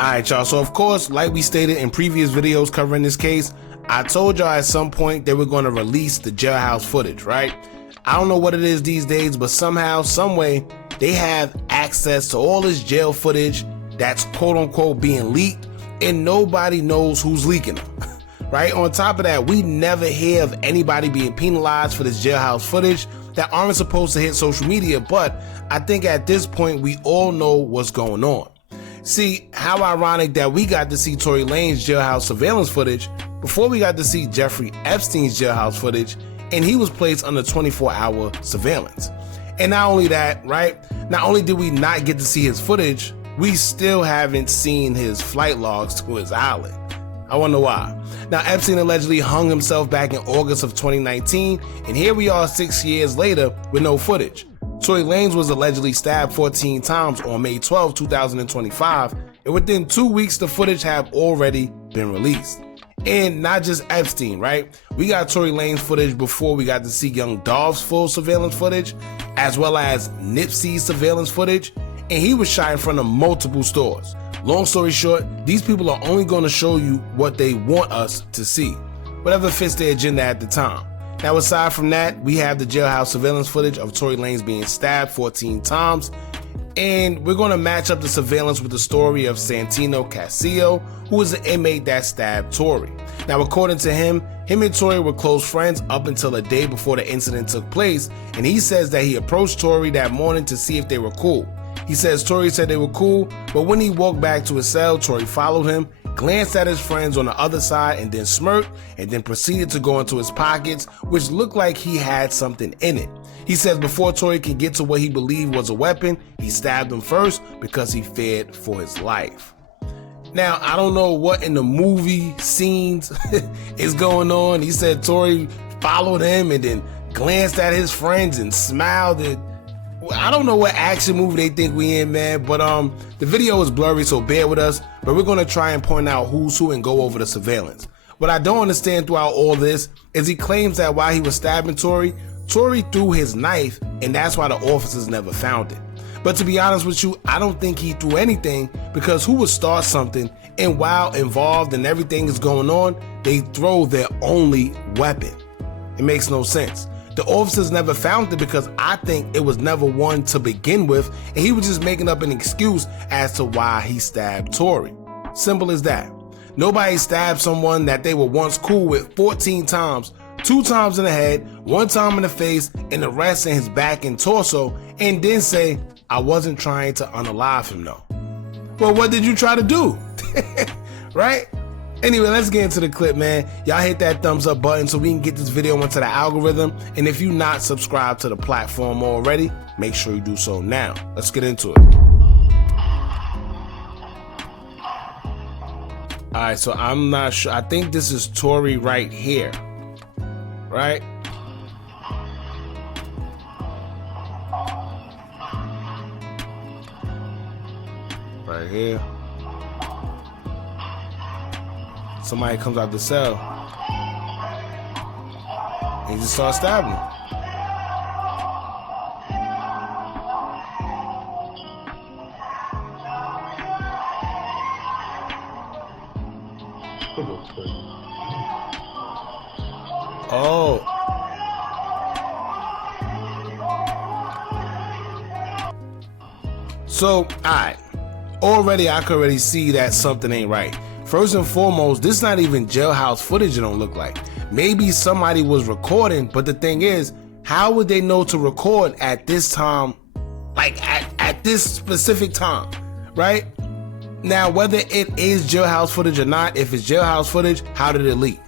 Alright, y'all, so of course, like we stated in previous videos covering this case, I told y'all at some point they were going to release the jailhouse footage, right? I don't know what it is these days, but somehow, some way, they have access to all this jail footage that's quote-unquote being leaked, and nobody knows who's leaking them, right? On top of that, we never hear of anybody being penalized for this jailhouse footage that aren't supposed to hit social media, but I think at this point, we all know what's going on. See, how ironic that we got to see Tory Lanez jailhouse surveillance footage before we got to see Jeffrey Epstein's jailhouse footage, and he was placed under 24-hour surveillance. And not only that, right? Not only did we not get to see his footage, we still haven't seen his flight logs to his island. I wonder why. Now, Epstein allegedly hung himself back in August of 2019, and here we are 6 years later with no footage. Tory Lanez was allegedly stabbed 14 times on May 12, 2025, and within 2 weeks, the footage have already been released. And not just Epstein, right? We got Tory Lanez footage before we got to see Young Dolph's full surveillance footage, as well as Nipsey's surveillance footage, and he was shot in front of multiple stores. Long story short, these people are only going to show you what they want us to see, whatever fits their agenda at the time. Now, aside from that, we have the jailhouse surveillance footage of Tory Lanez being stabbed 14 times, and we're going to match up the surveillance with the story of Santino Castillo, who was the inmate that stabbed Tory. Now, according to him and Tory were close friends up until a day before the incident took place, and he says that he approached Tory that morning to see if they were cool. He says Tory said they were cool, but when he walked back to his cell, Tory followed him, glanced at his friends on the other side, and then smirked, and then proceeded to go into his pockets, which looked like he had something in it. He says before Tory could get to what he believed was a weapon, he stabbed him first because he feared for his life. Now, I don't know what in the movie scenes is going on. He said Tory followed him and then glanced at his friends and smiled. I don't know what action movie they think we in, man, but the video is blurry, so bear with us, but we're going to try and point out who's who and go over the surveillance. What I don't understand throughout all this is he claims that while he was stabbing Tory threw his knife, and that's why the officers never found it. But to be honest with you, I don't think he threw anything, because who would start something and while involved and everything is going on, they throw their only weapon? It makes no sense. The officers never found it because I think it was never one to begin with, and he was just making up an excuse as to why he stabbed Tory. Simple as that. Nobody stabbed someone that they were once cool with 14 times, 2 times in the head, 1 time in the face, and the rest in his back and torso, and then say, I wasn't trying to unalive him though. Well, what did you try to do? Right? Anyway, let's get into the clip, man. Y'all hit that thumbs up button so we can get this video into the algorithm. And if you're not subscribed to the platform already, make sure you do so now. Let's get into it. All right, so I'm not sure. I think this is Tory right here, right? Right here. Somebody comes out the cell and he just starts stabbing him. Oh. So, alright. Already I could already see that something ain't right. First and foremost, this is not even jailhouse footage, it don't look like. Maybe somebody was recording, but the thing is, how would they know to record at this time, like at this specific time, right? Now, whether it is jailhouse footage or not, if it's jailhouse footage, how did it leak?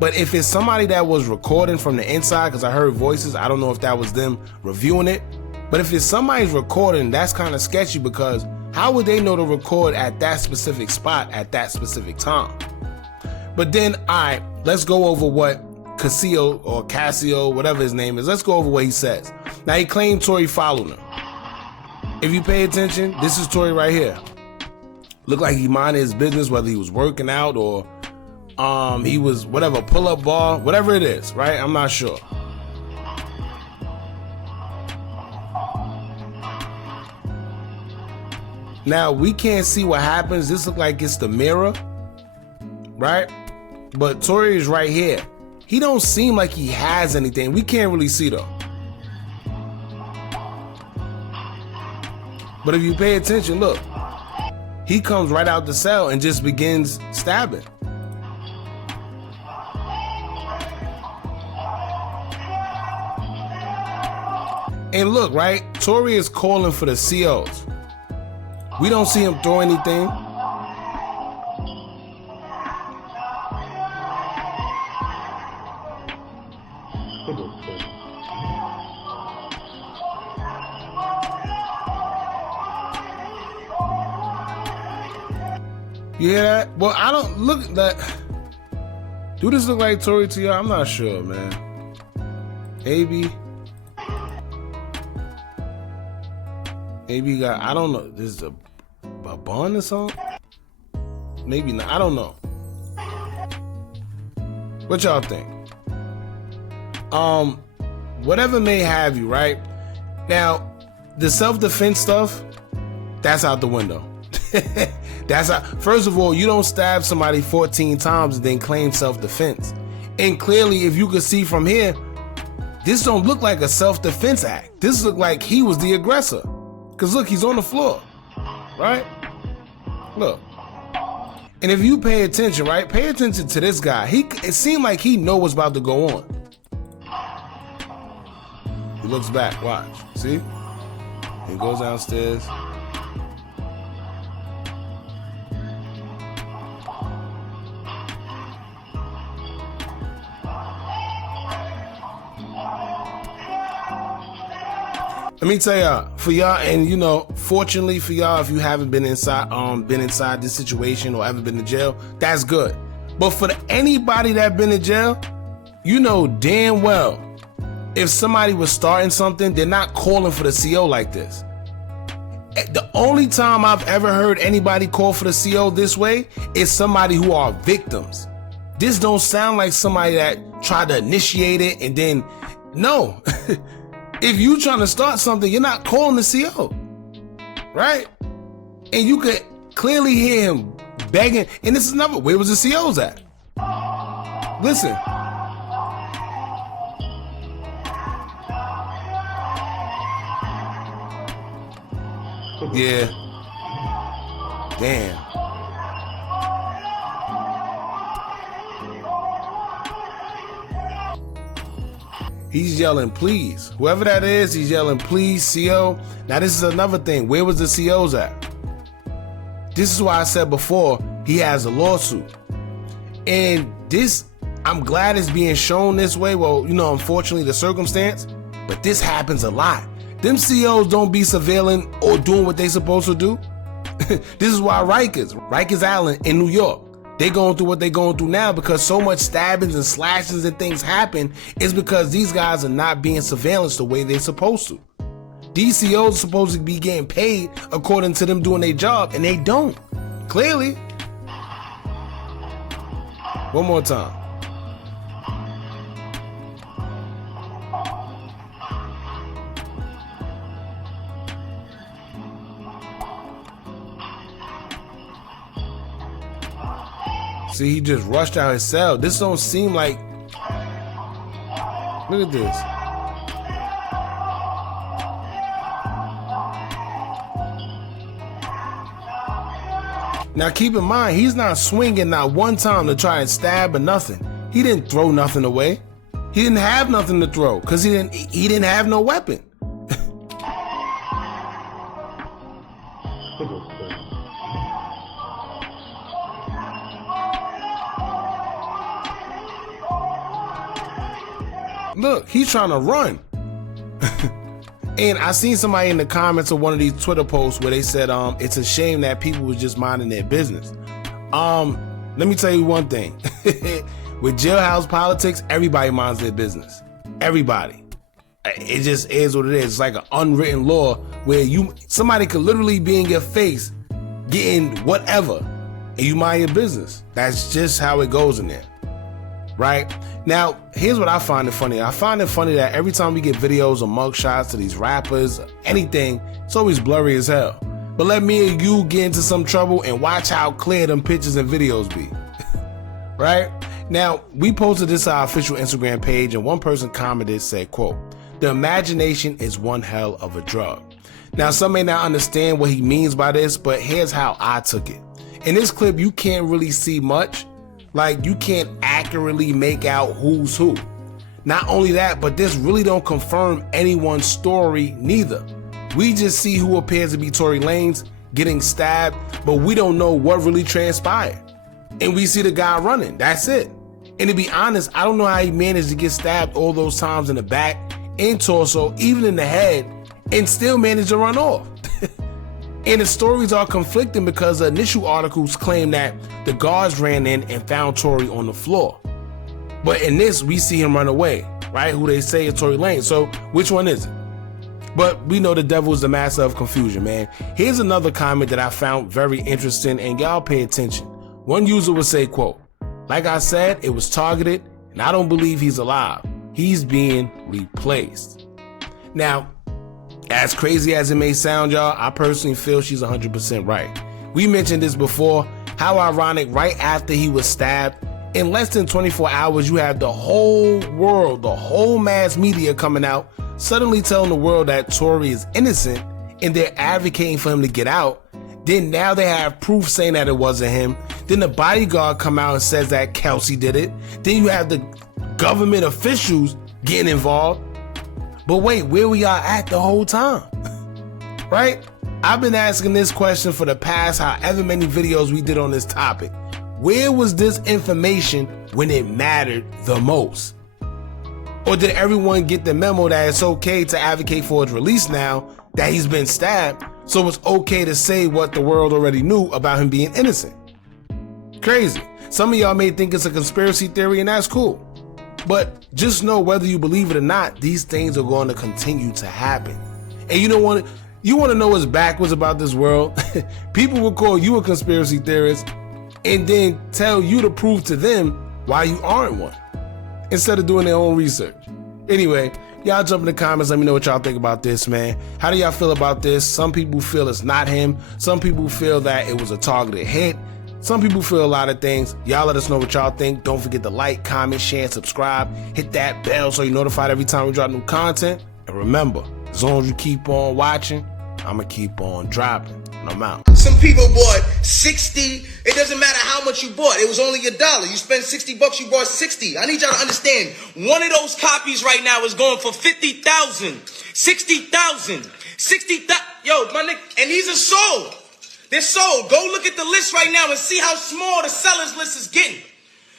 But if it's somebody that was recording from the inside, because I heard voices, I don't know if that was them reviewing it, but if it's somebody's recording, that's kind of sketchy, because how would they know to record at that specific spot at that specific time? But then, all right, let's go over what Castillo, whatever his name is, let's go over what he says. Now, he claimed Tory followed him. If you pay attention, this is Tory right here. Looked like he minded his business, whether he was working out or he was whatever, pull-up bar, whatever it is, right? I'm not sure. Now, we can't see what happens. This look like it's the mirror, right? But Tory is right here. He don't seem like he has anything. We can't really see though. But if you pay attention, look. He comes right out the cell and just begins stabbing. And look, right? Tory is calling for the COs. We don't see him throw anything. You hear that? Well, I don't look that. Do this look like Tory to y'all? I'm not sure, man. Maybe got, I don't know. This is a bun or something? Maybe not. I don't know. What y'all think? Whatever may have you, right? Now, the self-defense stuff, that's out the window. That's how, first of all, you don't stab somebody 14 times and then claim self-defense. And clearly, if you could see from here, this don't look like a self-defense act. This look like he was the aggressor. Cause look, he's on the floor, right? Look. And if you pay attention, right? Pay attention to this guy. It seemed like he know what's about to go on. He looks back, watch, see? He goes downstairs. Let me tell y'all, for y'all, and you know, fortunately for y'all, if you haven't been inside this situation or ever been to jail, that's good. But for anybody that been in jail, you know damn well, if somebody was starting something, they're not calling for the CO like this. The only time I've ever heard anybody call for the CO this way is somebody who are victims. This don't sound like somebody that tried to initiate it and then, no. If you trying to start something, you're not calling the CO, right? And you could clearly hear him begging. And this is another, where was the COs at? Listen. Yeah. Damn. He's yelling, please. Whoever that is, he's yelling, please, CO. Now, this is another thing. Where was the COs at? This is why I said before, he has a lawsuit. And this, I'm glad it's being shown this way. Well, you know, unfortunately, the circumstance, but this happens a lot. Them COs don't be surveilling or doing what they supposed to do. This is why Rikers Island in New York, they going through what they going through now because so much stabbings and slashings and things happen is because these guys are not being surveillanced the way they're supposed to. These COs are supposed to be getting paid according to them doing their job, and they don't. Clearly. One more time. See, he just rushed out his cell. This don't seem like... Look at this. Now keep in mind, he's not swinging not one time to try and stab or nothing. He didn't throw nothing away. He didn't have nothing to throw because he didn't have no weapon. Look, he's trying to run. And I seen somebody in the comments of one of these Twitter posts where they said, it's a shame that people was just minding their business. Let me tell you one thing. With jailhouse politics, everybody minds their business. Everybody. It just is what it is. It's like an unwritten law where somebody could literally be in your face getting whatever and you mind your business. That's just how it goes in there. Right? Now, here's what I find it funny. I find it funny that every time we get videos or mugshots to these rappers, anything, it's always blurry as hell. But let me and you get into some trouble and watch how clear them pictures and videos be. Right? Now, we posted this on our official Instagram page, and one person commented, said, quote, "The imagination is one hell of a drug." Now, some may not understand what he means by this, but here's how I took it. In this clip, you can't really see much. Like, you can't accurately make out who's who. Not only that, but this really don't confirm anyone's story neither. We just see who appears to be Tory Lanez getting stabbed, but we don't know what really transpired. And we see the guy running, that's it. And to be honest, I don't know how he managed to get stabbed all those times in the back, in torso, even in the head, and still managed to run off. And the stories are conflicting because the initial articles claim that the guards ran in and found Tory on the floor. But in this, we see him run away, right? Who they say is Tory Lanez. So which one is it? But we know the devil is the master of confusion, man. Here's another comment that I found very interesting, and y'all pay attention. One user would say, quote, "Like I said, it was targeted, and I don't believe he's alive. He's being replaced." Now, as crazy as it may sound, y'all, I personally feel she's 100% right. We mentioned this before. How ironic, right after he was stabbed, in less than 24 hours, you have the whole world, the whole mass media coming out, suddenly telling the world that Tory is innocent, and they're advocating for him to get out. Then now they have proof saying that it wasn't him. Then the bodyguard come out and says that Kelsey did it. Then you have the government officials getting involved. But wait, where we are at the whole time, right? I've been asking this question for the past however many videos we did on this topic. Where was this information when it mattered the most? Or did everyone get the memo that it's okay to advocate for his release now that he's been stabbed, so it's okay to say what the world already knew about him being innocent? Crazy. Some of y'all may think it's a conspiracy theory, and that's cool. But just know, whether you believe it or not, these things are going to continue to happen. And you want to know what's backwards about this world? People will call you a conspiracy theorist and then tell you to prove to them why you aren't one, instead of doing their own research. Anyway, y'all jump in the comments, let me know what y'all think about this, man. How do y'all feel about this? Some people feel it's not him. Some people feel that it was a targeted hit. Some people feel a lot of things. Y'all let us know what y'all think. Don't forget to like, comment, share, and subscribe. Hit that bell so you're notified every time we drop new content. And remember, as long as you keep on watching, I'ma keep on dropping. And I'm out. Some people bought 60. It doesn't matter how much you bought. It was only $1. You spent $60, you bought 60. I need y'all to understand. One of those copies right now is going for 50,000, 60,000, 60,000. Yo, my nigga, and these are sold. They're sold. Go look at the list right now and see how small the sellers list is getting.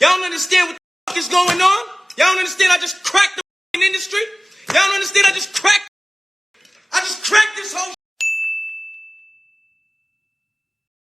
Y'all don't understand what the fuck is going on? Y'all don't understand? I just cracked the